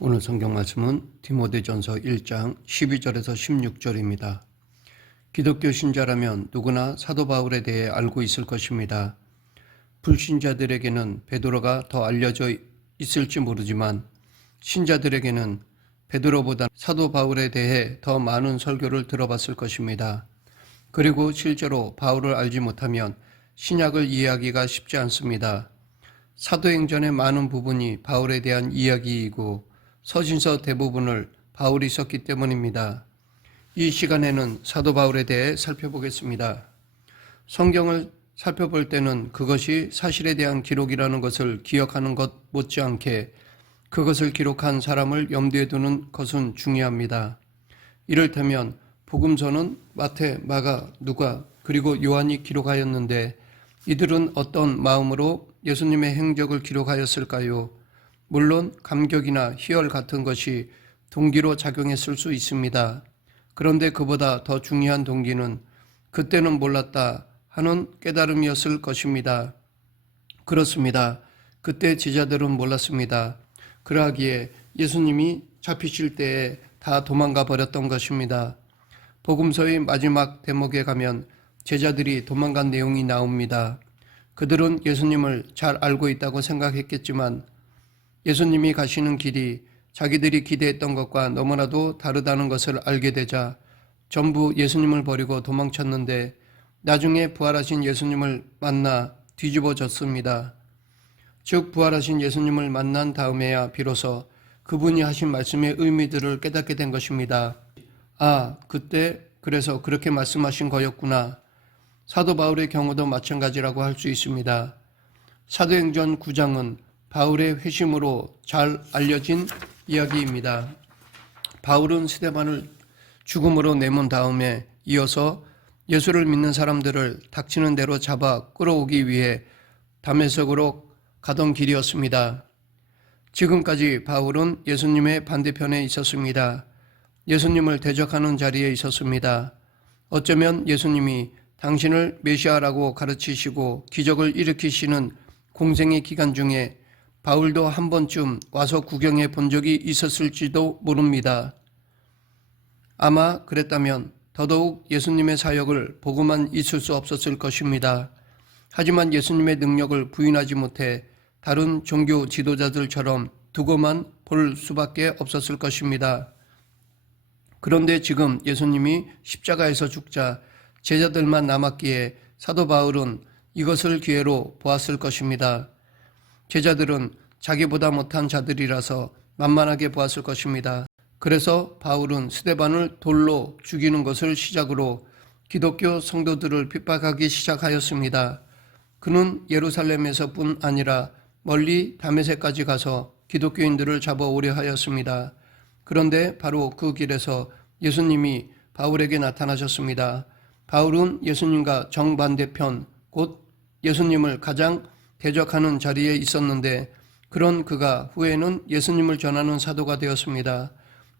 오늘 성경 말씀은 디모데전서 1장 12절에서 16절입니다. 기독교 신자라면 누구나 사도 바울에 대해 알고 있을 것입니다. 불신자들에게는 베드로가 더 알려져 있을지 모르지만 신자들에게는 베드로보다 사도 바울에 대해 더 많은 설교를 들어봤을 것입니다. 그리고 실제로 바울을 알지 못하면 신약을 이해하기가 쉽지 않습니다. 사도행전의 많은 부분이 바울에 대한 이야기이고 서신서 대부분을 바울이 썼기 때문입니다. 이 시간에는 사도 바울에 대해 살펴보겠습니다. 성경을 살펴볼 때는 그것이 사실에 대한 기록이라는 것을 기억하는 것 못지않게 그것을 기록한 사람을 염두에 두는 것은 중요합니다. 이를테면 복음서는 마태, 마가, 누가 그리고 요한이 기록하였는데 이들은 어떤 마음으로 예수님의 행적을 기록하였을까요? 물론 감격이나 희열 같은 것이 동기로 작용했을 수 있습니다. 그런데 그보다 더 중요한 동기는 그때는 몰랐다 하는 깨달음이었을 것입니다. 그렇습니다. 그때 제자들은 몰랐습니다. 그러하기에 예수님이 잡히실 때에 다 도망가 버렸던 것입니다. 복음서의 마지막 대목에 가면 제자들이 도망간 내용이 나옵니다. 그들은 예수님을 잘 알고 있다고 생각했겠지만 예수님이 가시는 길이 자기들이 기대했던 것과 너무나도 다르다는 것을 알게 되자 전부 예수님을 버리고 도망쳤는데 나중에 부활하신 예수님을 만나 뒤집어졌습니다. 즉 부활하신 예수님을 만난 다음에야 비로소 그분이 하신 말씀의 의미들을 깨닫게 된 것입니다. 아, 그때 그래서 그렇게 말씀하신 거였구나. 사도 바울의 경우도 마찬가지라고 할 수 있습니다. 사도행전 9장은 바울의 회심으로 잘 알려진 이야기입니다. 바울은 스데반을 죽음으로 내몬 다음에 이어서 예수를 믿는 사람들을 닥치는 대로 잡아 끌어오기 위해 다메섹으로 가던 길이었습니다. 지금까지 바울은 예수님의 반대편에 있었습니다. 예수님을 대적하는 자리에 있었습니다. 어쩌면 예수님이 당신을 메시아라고 가르치시고 기적을 일으키시는 공생의 기간 중에 바울도 한 번쯤 와서 구경해 본 적이 있었을지도 모릅니다. 아마 그랬다면 더더욱 예수님의 사역을 보고만 있을 수 없었을 것입니다. 하지만 예수님의 능력을 부인하지 못해 다른 종교 지도자들처럼 두고만 볼 수밖에 없었을 것입니다. 그런데 지금 예수님이 십자가에서 죽자 제자들만 남았기에 사도 바울은 이것을 기회로 보았을 것입니다. 제자들은 자기보다 못한 자들이라서 만만하게 보았을 것입니다. 그래서 바울은 스데반을 돌로 죽이는 것을 시작으로 기독교 성도들을 핍박하기 시작하였습니다. 그는 예루살렘에서뿐 아니라 멀리 다메섹까지 가서 기독교인들을 잡아오려 하였습니다. 그런데 바로 그 길에서 예수님이 바울에게 나타나셨습니다. 바울은 예수님과 정반대편 곧 예수님을 가장 대적하는 자리에 있었는데 그런 그가 후에는 예수님을 전하는 사도가 되었습니다.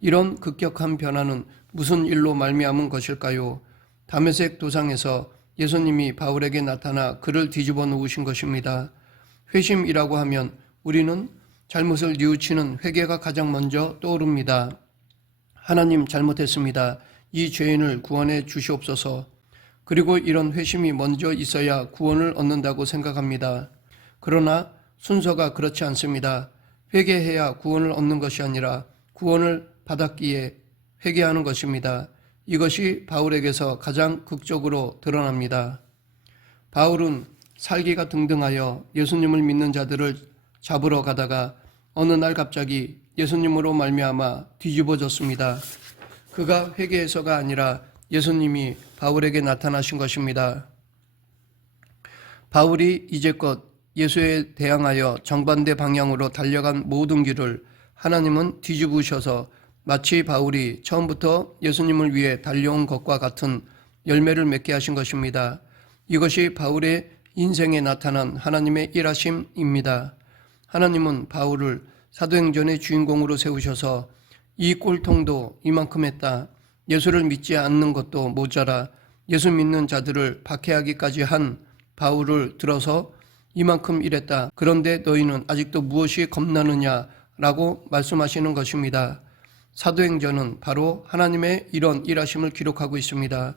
이런 급격한 변화는 무슨 일로 말미암은 것일까요? 다메섹 도상에서 예수님이 바울에게 나타나 그를 뒤집어 놓으신 것입니다. 회심이라고 하면 우리는 잘못을 뉘우치는 회개가 가장 먼저 떠오릅니다. 하나님 잘못했습니다. 이 죄인을 구원해 주시옵소서. 그리고 이런 회심이 먼저 있어야 구원을 얻는다고 생각합니다. 그러나 순서가 그렇지 않습니다. 회개해야 구원을 얻는 것이 아니라 구원을 받았기에 회개하는 것입니다. 이것이 바울에게서 가장 극적으로 드러납니다. 바울은 살기가 등등하여 예수님을 믿는 자들을 잡으러 가다가 어느 날 갑자기 예수님으로 말미암아 뒤집어졌습니다. 그가 회개해서가 아니라 예수님이 바울에게 나타나신 것입니다. 바울이 이제껏 예수에 대항하여 정반대 방향으로 달려간 모든 길을 하나님은 뒤집으셔서 마치 바울이 처음부터 예수님을 위해 달려온 것과 같은 열매를 맺게 하신 것입니다. 이것이 바울의 인생에 나타난 하나님의 일하심입니다. 하나님은 바울을 사도행전의 주인공으로 세우셔서 이 꼴통도 이만큼 했다. 예수를 믿지 않는 것도 모자라 예수 믿는 자들을 박해하기까지 한 바울을 들어서 이만큼 일했다. 그런데 너희는 아직도 무엇이 겁나느냐 라고 말씀하시는 것입니다. 사도행전은 바로 하나님의 이런 일하심을 기록하고 있습니다.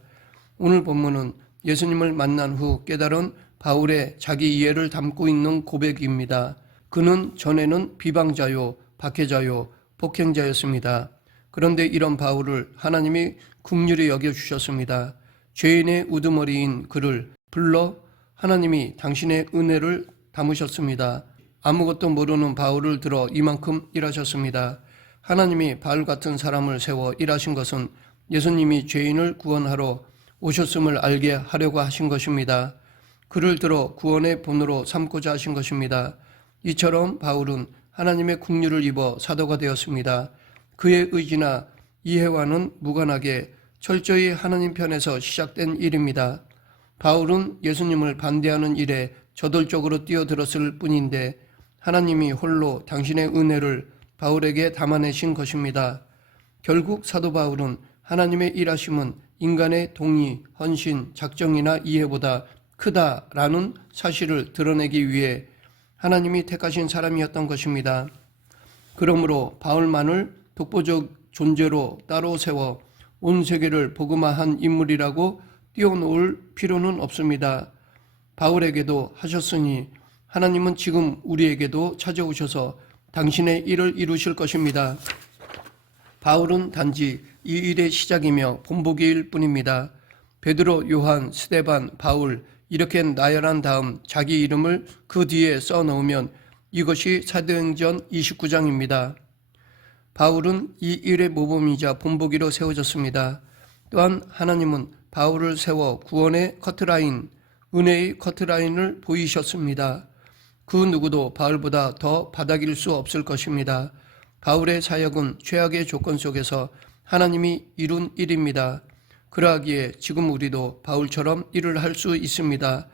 오늘 본문은 예수님을 만난 후 깨달은 바울의 자기 이해를 담고 있는 고백입니다. 그는 전에는 비방자요, 박해자요, 폭행자였습니다. 그런데 이런 바울을 하나님이 긍휼히 여겨주셨습니다. 죄인의 우두머리인 그를 불러 하나님이 당신의 은혜를 담으셨습니다. 아무것도 모르는 바울을 들어 이만큼 일하셨습니다. 하나님이 바울 같은 사람을 세워 일하신 것은 예수님이 죄인을 구원하러 오셨음을 알게 하려고 하신 것입니다. 그를 들어 구원의 본으로 삼고자 하신 것입니다. 이처럼 바울은 하나님의 긍휼을 입어 사도가 되었습니다. 그의 의지나 이해와는 무관하게 철저히 하나님 편에서 시작된 일입니다. 바울은 예수님을 반대하는 일에 저돌적으로 뛰어들었을 뿐인데 하나님이 홀로 당신의 은혜를 바울에게 담아내신 것입니다. 결국 사도 바울은 하나님의 일하심은 인간의 동의, 헌신, 작정이나 이해보다 크다라는 사실을 드러내기 위해 하나님이 택하신 사람이었던 것입니다. 그러므로 바울만을 독보적 존재로 따로 세워 온 세계를 복음화한 인물이라고 띄워놓을 필요는 없습니다. 바울에게도 하셨으니 하나님은 지금 우리에게도 찾아오셔서 당신의 일을 이루실 것입니다. 바울은 단지 이 일의 시작이며 본보기일 뿐입니다. 베드로, 요한, 스데반, 바울 이렇게 나열한 다음 자기 이름을 그 뒤에 써놓으면 이것이 사도행전 29장입니다. 바울은 이 일의 모범이자 본보기로 세워졌습니다. 또한 하나님은 바울을 세워 구원의 커트라인, 은혜의 커트라인을 보이셨습니다. 그 누구도 바울보다 더 바닥일 수 없을 것입니다. 바울의 사역은 최악의 조건 속에서 하나님이 이룬 일입니다. 그러하기에 지금 우리도 바울처럼 일을 할 수 있습니다.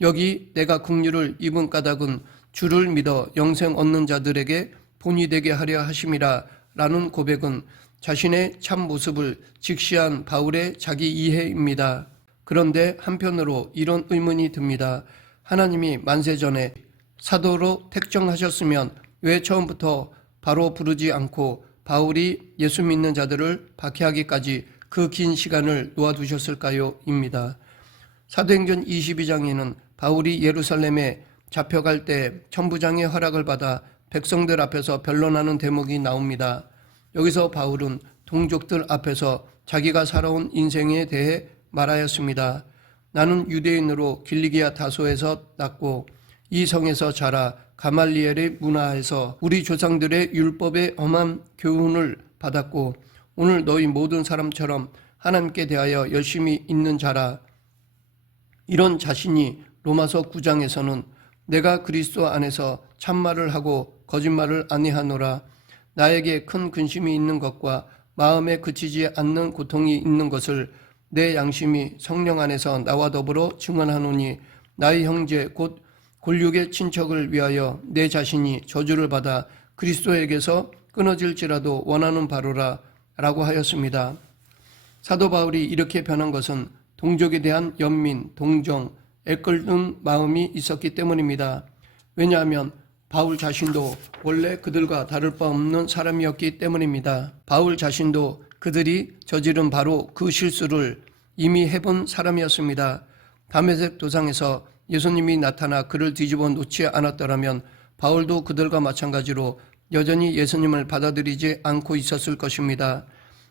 여기 내가 긍휼을 입은 까닭은 주를 믿어 영생 얻는 자들에게 본이 되게 하려 하심이라 라는 고백은 자신의 참 모습을 직시한 바울의 자기 이해입니다. 그런데 한편으로 이런 의문이 듭니다. 하나님이 만세전에 사도로 택정하셨으면 왜 처음부터 바로 부르지 않고 바울이 예수 믿는 자들을 박해하기까지 그 긴 시간을 놓아두셨을까요? 입니다. 사도행전 22장에는 바울이 예루살렘에 잡혀갈 때 천부장의 허락을 받아 백성들 앞에서 변론하는 대목이 나옵니다. 여기서 바울은 동족들 앞에서 자기가 살아온 인생에 대해 말하였습니다. 나는 유대인으로 길리기아 다소에서 났고 이 성에서 자라 가말리엘의 문화에서 우리 조상들의 율법의 엄한 교훈을 받았고 오늘 너희 모든 사람처럼 하나님께 대하여 열심히 있는 자라. 이런 자신이 로마서 9장에서는 내가 그리스도 안에서 참말을 하고 거짓말을 아니하노라. 나에게 큰 근심이 있는 것과 마음에 그치지 않는 고통이 있는 것을 내 양심이 성령 안에서 나와 더불어 증언하노니 나의 형제 곧 골육의 친척을 위하여 내 자신이 저주를 받아 그리스도에게서 끊어질지라도 원하는 바로라 라고 하였습니다. 사도 바울이 이렇게 변한 것은 동족에 대한 연민, 동정, 애끓는 마음이 있었기 때문입니다. 왜냐하면 바울 자신도 원래 그들과 다를 바 없는 사람이었기 때문입니다. 바울 자신도 그들이 저지른 바로 그 실수를 이미 해본 사람이었습니다. 다메섹 도상에서 예수님이 나타나 그를 뒤집어 놓지 않았더라면 바울도 그들과 마찬가지로 여전히 예수님을 받아들이지 않고 있었을 것입니다.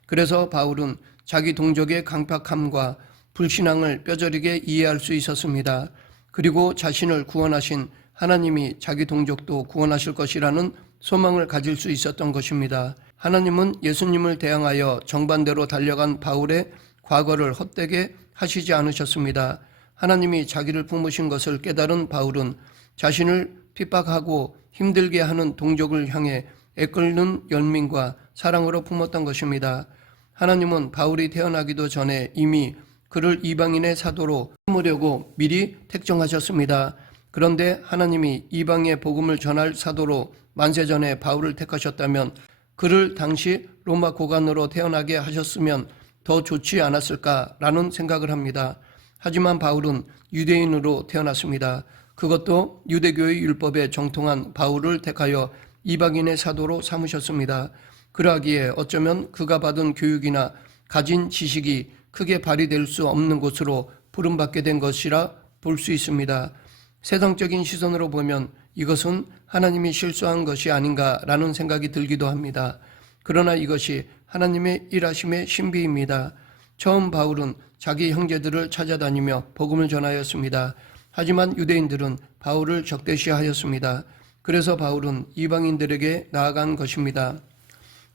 그래서 바울은 자기 동족의 강팍함과 불신앙을 뼈저리게 이해할 수 있었습니다. 그리고 자신을 구원하신 하나님이 자기 동족도 구원하실 것이라는 소망을 가질 수 있었던 것입니다. 하나님은 예수님을 대항하여 정반대로 달려간 바울의 과거를 헛되게 하시지 않으셨습니다. 하나님이 자기를 품으신 것을 깨달은 바울은 자신을 핍박하고 힘들게 하는 동족을 향해 애끓는 연민과 사랑으로 품었던 것입니다. 하나님은 바울이 태어나기도 전에 이미 그를 이방인의 사도로 삼으려고 미리 택정하셨습니다. 그런데 하나님이 이방의 복음을 전할 사도로 만세전에 바울을 택하셨다면 그를 당시 로마 고관으로 태어나게 하셨으면 더 좋지 않았을까라는 생각을 합니다. 하지만 바울은 유대인으로 태어났습니다. 그것도 유대교의 율법에 정통한 바울을 택하여 이방인의 사도로 삼으셨습니다. 그러하기에 어쩌면 그가 받은 교육이나 가진 지식이 크게 발휘될 수 없는 곳으로 부름받게 된 것이라 볼 수 있습니다. 세상적인 시선으로 보면 이것은 하나님이 실수한 것이 아닌가라는 생각이 들기도 합니다. 그러나 이것이 하나님의 일하심의 신비입니다. 처음 바울은 자기 형제들을 찾아다니며 복음을 전하였습니다. 하지만 유대인들은 바울을 적대시하였습니다. 그래서 바울은 이방인들에게 나아간 것입니다.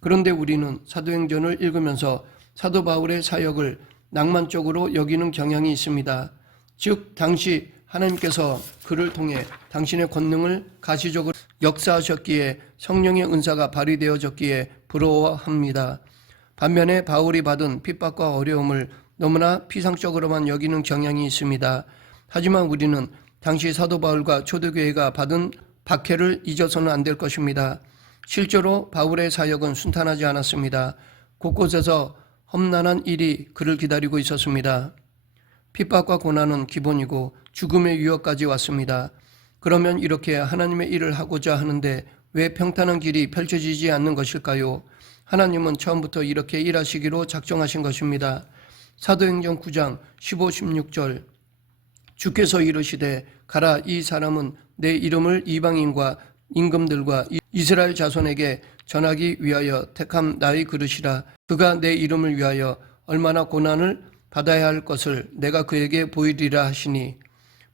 그런데 우리는 사도행전을 읽으면서 사도 바울의 사역을 낭만적으로 여기는 경향이 있습니다. 즉 당시 하나님께서 그를 통해 당신의 권능을 가시적으로 역사하셨기에 성령의 은사가 발휘되어졌기에 부러워합니다. 반면에 바울이 받은 핍박과 어려움을 너무나 피상적으로만 여기는 경향이 있습니다. 하지만 우리는 당시 사도 바울과 초대교회가 받은 박해를 잊어서는 안 될 것입니다. 실제로 바울의 사역은 순탄하지 않았습니다. 곳곳에서 험난한 일이 그를 기다리고 있었습니다. 핍박과 고난은 기본이고 죽음의 위협까지 왔습니다. 그러면 이렇게 하나님의 일을 하고자 하는데 왜 평탄한 길이 펼쳐지지 않는 것일까요? 하나님은 처음부터 이렇게 일하시기로 작정하신 것입니다. 사도행전 9장 15, 16절 주께서 이르시되 가라 이 사람은 내 이름을 이방인과 임금들과 이스라엘 자손에게 전하기 위하여 택함 나의 그릇이라. 그가 내 이름을 위하여 얼마나 고난을 받아야 할 것을 내가 그에게 보이리라 하시니,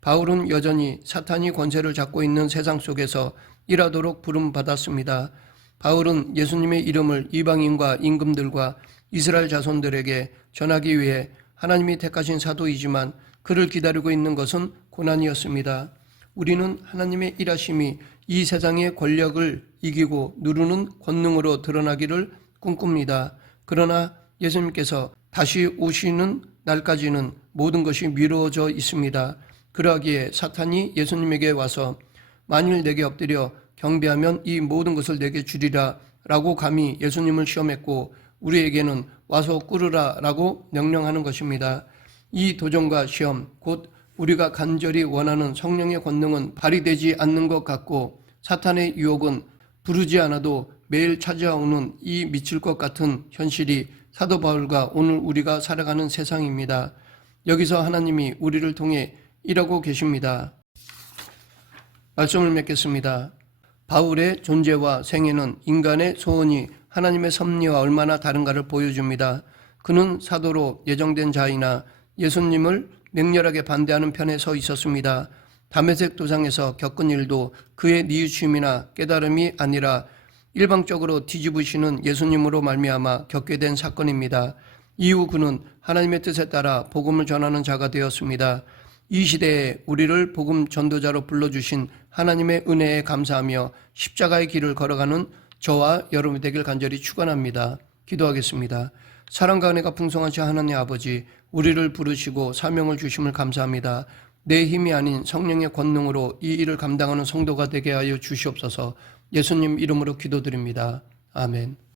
바울은 여전히 사탄이 권세를 잡고 있는 세상 속에서 일하도록 부름받았습니다. 바울은 예수님의 이름을 이방인과 임금들과 이스라엘 자손들에게 전하기 위해 하나님이 택하신 사도이지만 그를 기다리고 있는 것은 고난이었습니다. 우리는 하나님의 일하심이 이 세상의 권력을 이기고 누르는 권능으로 드러나기를 꿈꿉니다. 그러나 예수님께서 다시 오시는 날까지는 모든 것이 미루어져 있습니다. 그러하기에 사탄이 예수님에게 와서 만일 내게 엎드려 경배하면 이 모든 것을 내게 주리라 라고 감히 예수님을 시험했고 우리에게는 와서 꿇으라 라고 명령하는 것입니다. 이 도전과 시험, 곧 우리가 간절히 원하는 성령의 권능은 발휘되지 않는 것 같고 사탄의 유혹은 부르지 않아도 매일 찾아오는 이 미칠 것 같은 현실이 사도 바울과 오늘 우리가 살아가는 세상입니다. 여기서 하나님이 우리를 통해 일하고 계십니다. 말씀을 맺겠습니다. 바울의 존재와 생애는 인간의 소원이 하나님의 섭리와 얼마나 다른가를 보여줍니다. 그는 사도로 예정된 자이나 예수님을 맹렬하게 반대하는 편에 서 있었습니다. 다메섹 도상에서 겪은 일도 그의 뉘우침이나 깨달음이 아니라 일방적으로 뒤집으시는 예수님으로 말미암아 겪게 된 사건입니다. 이후 그는 하나님의 뜻에 따라 복음을 전하는 자가 되었습니다. 이 시대에 우리를 복음 전도자로 불러주신 하나님의 은혜에 감사하며 십자가의 길을 걸어가는 저와 여러분이 되길 간절히 축원합니다. 기도하겠습니다. 사랑과 은혜가 풍성하신 하나님 아버지, 우리를 부르시고 사명을 주심을 감사합니다. 내 힘이 아닌 성령의 권능으로 이 일을 감당하는 성도가 되게 하여 주시옵소서. 예수님 이름으로 기도드립니다. 아멘.